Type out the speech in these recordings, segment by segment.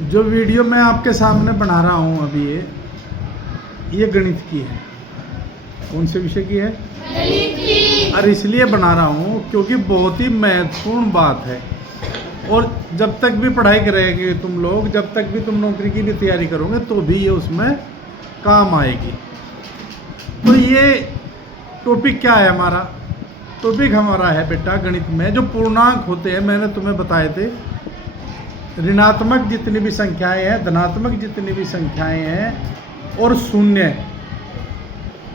जो वीडियो मैं आपके सामने बना रहा हूँ अभी ये गणित की है। कौन से विषय की है? गणित की। और इसलिए बना रहा हूँ क्योंकि बहुत ही महत्वपूर्ण बात है। और जब तक भी पढ़ाई करेंगे तुम लोग, जब तक भी तुम नौकरी की भी तैयारी करोगे तो भी ये उसमें काम आएगी। तो ये टॉपिक क्या है हमारा? टॉपिक हमारा है बेटा गणित में जो पूर्णांक होते हैं, मैंने तुम्हें बताए थे, ऋणात्मक जितनी भी संख्याएं हैं, धनात्मक जितनी भी संख्याएं हैं और शून्य,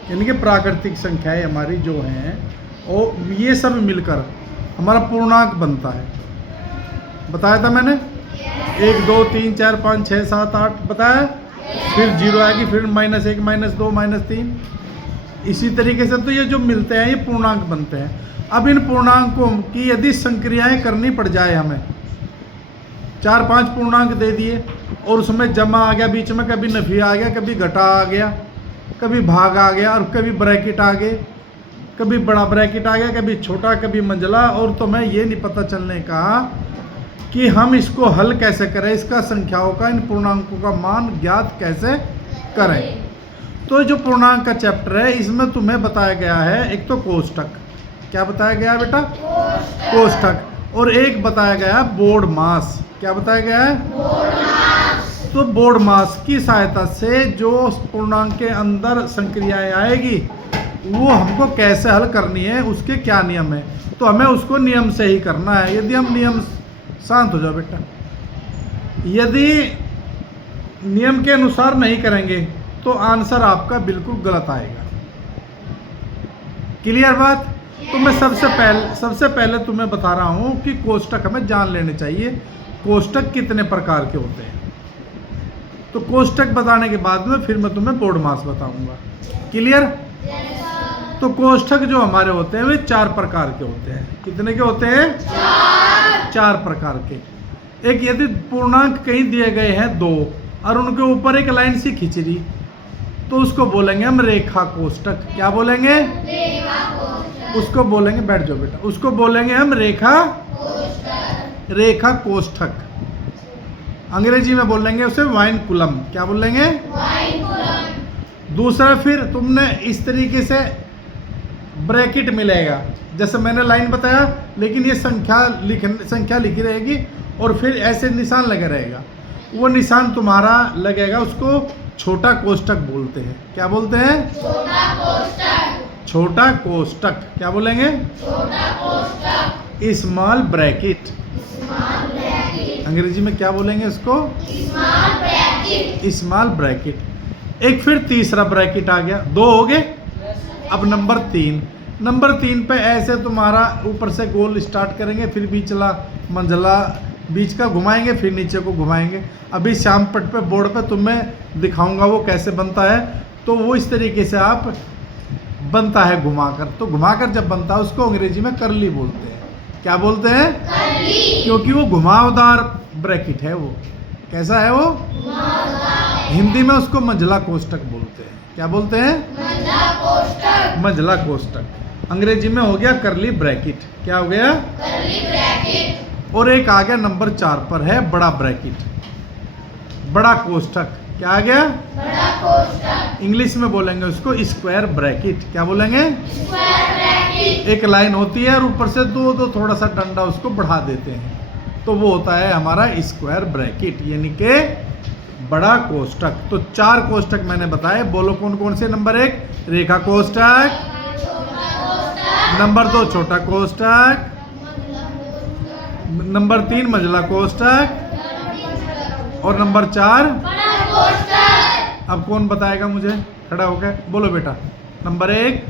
यानी कि प्राकृतिक संख्याएं हमारी जो हैं, और ये सब मिलकर हमारा पूर्णांक बनता है। बताया था मैंने? 1 2 3 4 5 6 7 8 बताया। फिर 0 आएगी, फिर -1 -2 -3। इसी तरीके से तो ये जो मिलते हैं ये पूर्णांक बनते हैं। अब इन पूर्णांकों की यदि संक्रियाएं करनी पड़ जाए, हमें 4-5 पूर्णांक दे दिए और उसमें जमा आ गया, बीच में कभी नफी आ गया, कभी घटा आ गया, कभी भाग आ गया और कभी ब्रैकेट आ गए, कभी बड़ा ब्रैकेट आ गया, कभी छोटा, कभी मंझला, और तो मैं ये नहीं पता चलने का कि हम इसको हल कैसे करें, इसका संख्याओं का, इन पूर्णांकों का मान ज्ञात कैसे करें। तो जो पूर्णांक का चैप्टर है इसमें तुम्हें बताया गया है, एक तो कोष्टक। क्या बताया गया है बेटा? कोष्टक। और एक बताया गया बोर्ड मास। क्या बताया गया है? बोर्ड मास। तो बोर्ड मास की सहायता से जो पूर्णांक के अंदर संक्रियाएं आएगी वो हमको कैसे हल करनी है, उसके क्या नियम है, तो हमें उसको नियम से ही करना है। यदि हम नियम, शांत हो जाओ बेटा, यदि नियम के अनुसार नहीं करेंगे तो आंसर आपका बिल्कुल गलत आएगा। क्लियर बात? तो मैं सबसे पहले तुम्हें बता रहा हूं कि कोष्टक हमें जान लेने चाहिए। कोष्टक कितने प्रकार के होते हैं, तो कोष्टक बताने के बाद में फिर मैं तुम्हें बोर्ड मास बताऊंगा। क्लियर? तो कोष्टक जो हमारे होते हैं वे 4 प्रकार के होते हैं। कितने के होते हैं? 4 प्रकार के। एक, यदि पूर्णांक कहीं दिए गए हैं 2 और उनके ऊपर एक लाइन सी खींच रही, तो उसको बोलेंगे हम रेखा कोष्टक। क्या बोलेंगे? रेखा कोष्टक। उसको बोलेंगे, बैठ जाओ बेटा, उसको बोलेंगे हम रेखा कोष्टक। अंग्रेजी में बोलेंगे उसे वाइनकुलम। क्या बोलेंगे? वाइनकुलम। दूसरा, फिर तुमने इस तरीके से ब्रैकेट मिलेगा, जैसे मैंने लाइन बताया, लेकिन ये संख्या लिखी रहेगी और फिर ऐसे निशान लगे रहेगा। वो निशान तुम्हारा लगेगा, उसको छोटा कोष्टक बोलते हैं। क्या बोलते हैं? छोटा कोष्टक। छोटा कोष्टक। क्या बोलेंगे? छोटा कोष्टक। Small bracket. अंग्रेजी में क्या बोलेंगे इसको? Small bracket. Small bracket. एक फिर तीसरा ब्रैकेट आ गया, 2 हो गए। अब नंबर 3 पे ऐसे तुम्हारा ऊपर से गोल स्टार्ट करेंगे, फिर बीचला मंझला बीच का घुमाएंगे, फिर नीचे को घुमाएंगे। अभी शाम पट पे बोर्ड पे तुम्हें दिखाऊंगा वो कैसे बनता है। तो वो इस तरीके से आप बनता है घुमाकर। तो घुमाकर जब बनता है उसको अंग्रेजी में कर्ली बोलते हैं। क्या बोलते हैं? कर्ली। क्योंकि वो घुमावदार ब्रैकेट है। वो कैसा है? वो घुमावदार। हिंदी में उसको मंझला कोष्टक बोलते हैं। क्या बोलते हैं? मंझला कोष्टक। मंझला कोष्टक। अंग्रेजी में हो गया कर्ली ब्रैकेट। क्या हो गया? Curly bracket. और एक आ गया नंबर 4 पर है बड़ा ब्रैकेट, बड़ा कोष्टक। क्या आ गया? बड़ा कोष्टक। इंग्लिश में बोलेंगे उसको स्क्वायर ब्रैकेट। क्या बोलेंगे? Square bracket. एक लाइन होती है और ऊपर से 2 थोड़ा सा डंडा उसको बढ़ा देते हैं, तो वो होता है हमारा स्क्वायर ब्रैकेट, यानी कि बड़ा कोष्टक। तो 4 कोष्टक मैंने बताए। बोलो कौन कौन से? नंबर 1 रेखा कोष्टक, नंबर 2 छोटा कोष्टक, नंबर 3 मंझला कोष्टक, और नंबर 4 बड़ा कोष्टक। अब कौन बताएगा मुझे? खड़ा होकर बोलो बेटा। नंबर 1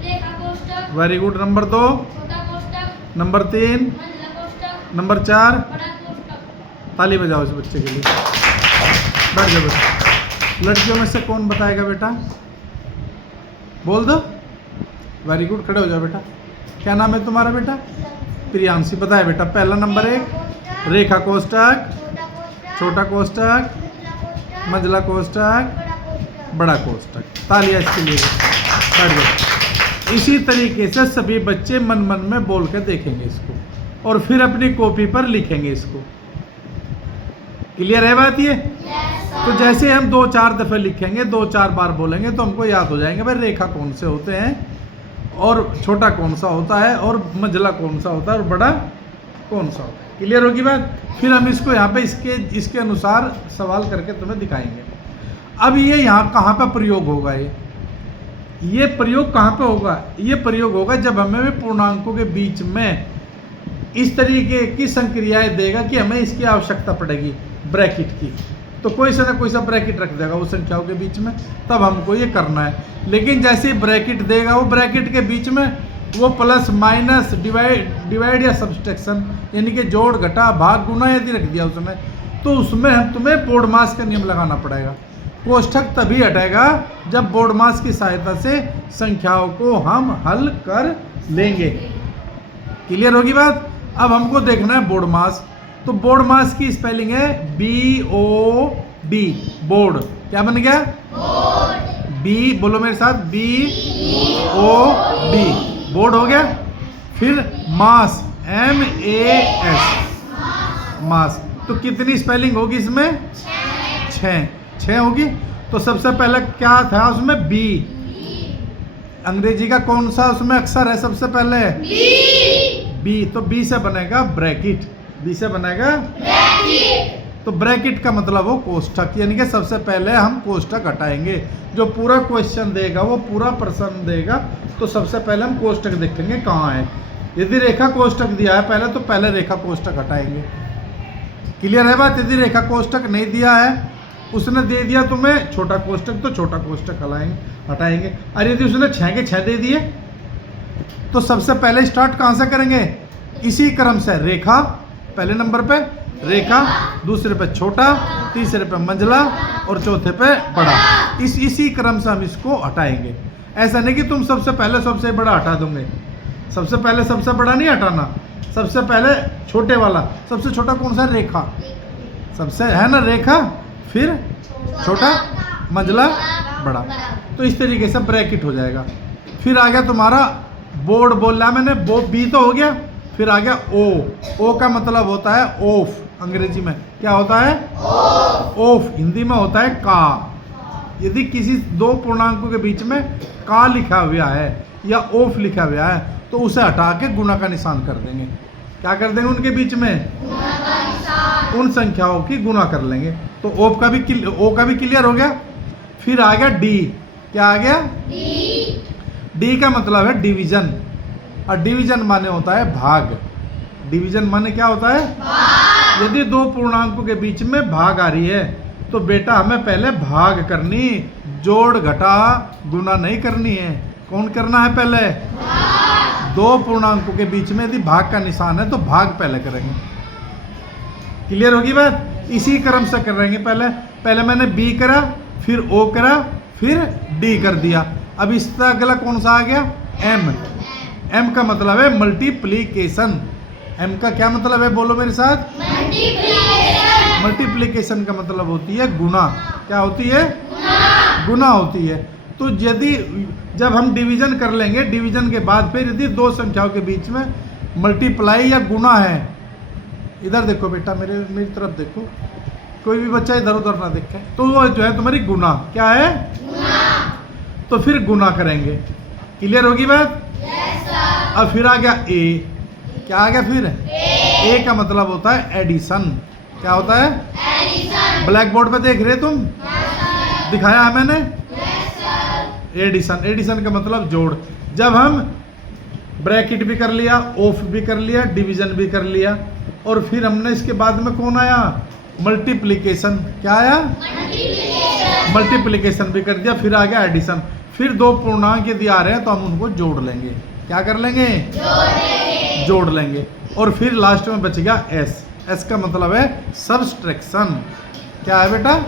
रेखा कोष्टक। Very good. नंबर 2 छोटा कोष्टक। नंबर 3 मंझला कोष्टक। नंबर 4 बड़ा कोष्टक। ताली बजाओ इस बच्चे के लिए। बैठ जाओ बेटा। लड़कियों में से कौन बताएगा बेटा? बोल दो। Very good. खड़े हो जाओ बेटा। क्या नाम है तुम्हारा बेटा? प्रियांशी। बताया बेटा। पहला नंबर 1 रेखा कोष्टक, छोटा कोष्टक, मंझला कोष्टक, बड़ा कोष्टक। तालियां इसके लिए। बैठ जाओ। इसी तरीके से सभी बच्चे मन में बोल के देखेंगे इसको और फिर अपनी कॉपी पर लिखेंगे इसको। क्लियर है बात ये? तो जैसे हम 2-4 दफे लिखेंगे, 2-4 बार बोलेंगे तो हमको याद हो जाएंगे भाई रेखा कौन से होते हैं और छोटा कौन सा होता है और मंझला कौन सा होता है और बड़ा कौन सा होता है। क्लियर होगी बात? फिर हम इसको यहाँ पे इसके अनुसार सवाल करके तुम्हें दिखाएंगे। अब ये यहाँ कहाँ पे प्रयोग होगा? ये प्रयोग कहाँ पे होगा? ये प्रयोग होगा जब हमें पूर्णांकों के बीच में इस तरीके की संक्रियाएं देगा कि हमें इसकी आवश्यकता पड़ेगी ब्रैकेट की, तो कोई सा ना कोई सा ब्रैकेट रख देगा उस संख्याओं के बीच में, तब हमको ये करना है। लेकिन जैसे ही ब्रैकेट देगा वो ब्रैकेट के बीच में वो प्लस माइनस डिवाइड या सब्सट्रैक्शन यानी कि जोड़ घटा भाग गुना यदि रख दिया उसमें, तो उसमें तुम्हें बोर्डमास का नियम लगाना पड़ेगा। कोष्ठक तभी हटेगा जब बोर्डमास की सहायता से संख्याओं को हम हल कर लेंगे। क्लियर होगी बात? अब हमको देखना है बोर्डमास। तो बोर्डमास की स्पेलिंग है BOD, बोर्ड। क्या बन गया? बी, बोलो मेरे साथ, BOD, बोर्ड हो गया। फिर मास, MAS, मास। तो कितनी स्पेलिंग होगी इसमें? 6 होगी। तो सबसे पहले क्या था उसमें? बी। अंग्रेजी का कौन सा उसमें अक्षर है सबसे पहले? बी। तो बी से बनेगा ब्रैकेट, बी से बनेगा ब्रैकेट। तो ब्रैकेट का मतलब हो कोष्ठक, यानी कि सबसे पहले हम कोष्ठक हटाएंगे। जो पूरा क्वेश्चन देगा वो पूरा प्रश्न देगा, तो सबसे पहले हम कोष्ठक देखेंगे कहाँ है। यदि रेखा कोष्ठक दिया है पहले, तो पहले रेखा कोष्ठक हटाएंगे। क्लियर है बात? यदि रेखा कोष्ठक नहीं दिया है, उसने दे दिया तुम्हें छोटा कोष्ठक, तो छोटा कोष्ठक हटाएंगे। और यदि उसने 6 के 6 दे दिए, तो सबसे पहले स्टार्ट कहाँ से करेंगे? इसी क्रम से। रेखा पहले नंबर पे, रेखा दूसरे पे छोटा, तीसरे पे मंझला और चौथे पे बड़ा। इसी क्रम से हम इसको हटाएंगे। ऐसा नहीं कि तुम सबसे पहले सबसे बड़ा हटा दोगे। सबसे पहले सबसे बड़ा नहीं हटाना, सबसे पहले छोटे वाला। सबसे छोटा कौन सा? रेखा। सबसे है ना रेखा, फिर छोटा, मंझला, बड़ा। तो इस तरीके से ब्रैकेट हो जाएगा। फिर आ गया तुम्हारा बोर्ड, बोला मैंने, बी तो हो गया। फिर आ गया ओ का मतलब होता है ऑफ। अंग्रेजी में क्या होता है? ऑफ। हिंदी में होता है का। यदि किसी दो पूर्णांकों के बीच में का लिखा हुआ है या ऑफ लिखा हुआ है, तो उसे हटा के गुणा का निशान कर देंगे। क्या कर देंगे? उनके बीच में उन संख्याओं की गुणा कर लेंगे। तो ओ का भी क्लियर हो गया। फिर आ गया डी। क्या आ गया? डी का मतलब है डिवीजन, और डिवीजन माने होता है भाग। डिवीजन माने क्या होता है? भाग। यदि दो पूर्णांकों के बीच में भाग आ रही है, तो बेटा हमें पहले भाग करनी, जोड़ घटा गुना नहीं करनी है। कौन करना है पहले? भाग। दो पूर्णांकों के बीच में यदि भाग का निशान है तो भाग पहले करेंगे। क्लियर होगी बात? इसी क्रम से करेंगे। पहले मैंने बी करा, फिर ओ करा, फिर डी कर दिया। अब इसका अगला कौन सा आ गया? एम का मतलब है मल्टीप्लीकेशन। एम का क्या मतलब है? बोलो मेरे साथ, मल्टीप्लीकेशन का मतलब होती है गुना। क्या होती है? गुना होती है। तो जब हम डिवीजन कर लेंगे, डिवीजन के बाद फिर यदि दो संख्याओं के बीच में मल्टीप्लाई या गुना है, इधर देखो बेटा, मेरी तरफ देखो, कोई भी बच्चा इधर उधर ना देखे, तो वो जो है तुम्हारी गुना। क्या है? गुना। तो फिर गुना करेंगे। क्लियर होगी बात? अब फिर आ गया ए। क्या आ गया फिर? ए का मतलब होता है एडिशन। क्या होता है? एडिशन। ब्लैक बोर्ड पे देख रहे तुम? दिखाया है मैंने? एडिशन। एडिशन का मतलब जोड़। जब हम ब्रैकेट भी कर लिया, ऑफ भी कर लिया, डिवीजन भी कर लिया, और फिर हमने इसके बाद में कौन आया? मल्टीप्लिकेशन। क्या आया? मल्टीप्लिकेशन भी कर दिया। फिर आ गया एडिशन। फिर दो पूर्णांक यदि आ रहे हैं तो हम उनको जोड़ लेंगे। क्या कर लेंगे? जोड़ लेंगे। और फिर लास्ट में बच गया एस का मतलब है सब्सट्रैक्शन। क्या है बेटा?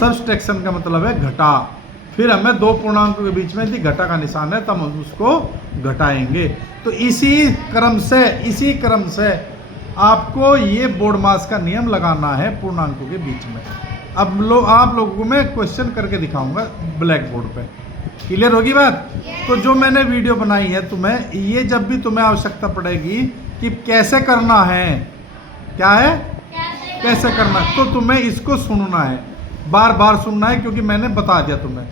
सब्सट्रैक्शन का मतलब है घटा। फिर हमें दो पूर्णांकों के बीच में यदि घटा का निशान है तब हम उसको घटाएंगे। तो इसी क्रम से आपको ये बोर्डमास का नियम लगाना है पूर्णांकों के बीच में। अब आप लोगों को मैं क्वेश्चन करके दिखाऊंगा ब्लैक बोर्ड पे। क्लियर होगी बात? तो जो मैंने वीडियो बनाई है तुम्हें, ये जब भी तुम्हें आवश्यकता पड़ेगी कि कैसे करना है, क्या है? कैसे करना है, तो तुम्हें इसको सुनना है, बार बार सुनना है, क्योंकि मैंने बता दिया तुम्हें।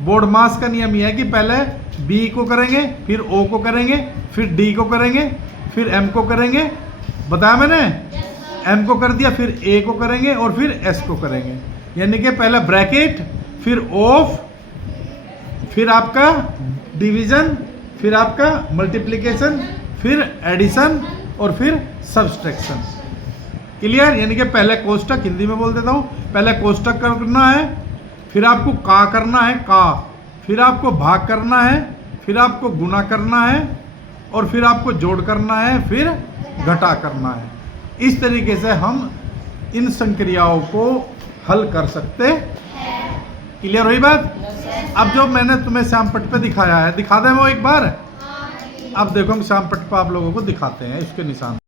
बोर्ड मास का नियम यह है कि पहले बी को करेंगे, फिर ओ को करेंगे, फिर डी को करेंगे, फिर एम को करेंगे, बताया मैंने। एम को कर दिया, फिर ए को करेंगे और फिर एस को करेंगे। यानी कि पहले ब्रैकेट, फिर ऑफ, फिर आपका डिवीजन, फिर आपका मल्टीप्लिकेशन, फिर एडिशन और फिर सब्सट्रैक्शन। क्लियर? यानी कि पहले कोष्टक, हिंदी में बोल देता हूँ, पहले कोष्टक करना है, फिर आपको का करना है का, फिर आपको भाग करना है, फिर आपको गुना करना है और फिर आपको जोड़ करना है, फिर घटा करना है। इस तरीके से हम इन संक्रियाओं को हल कर सकते हैं। क्लियर हुई बात? अब जो मैंने तुम्हें श्यामपट्ट पे दिखाया है, दिखा दें वो एक बार। अब देखो हम श्यामपट्ट पे आप लोगों को दिखाते हैं इसके निशान।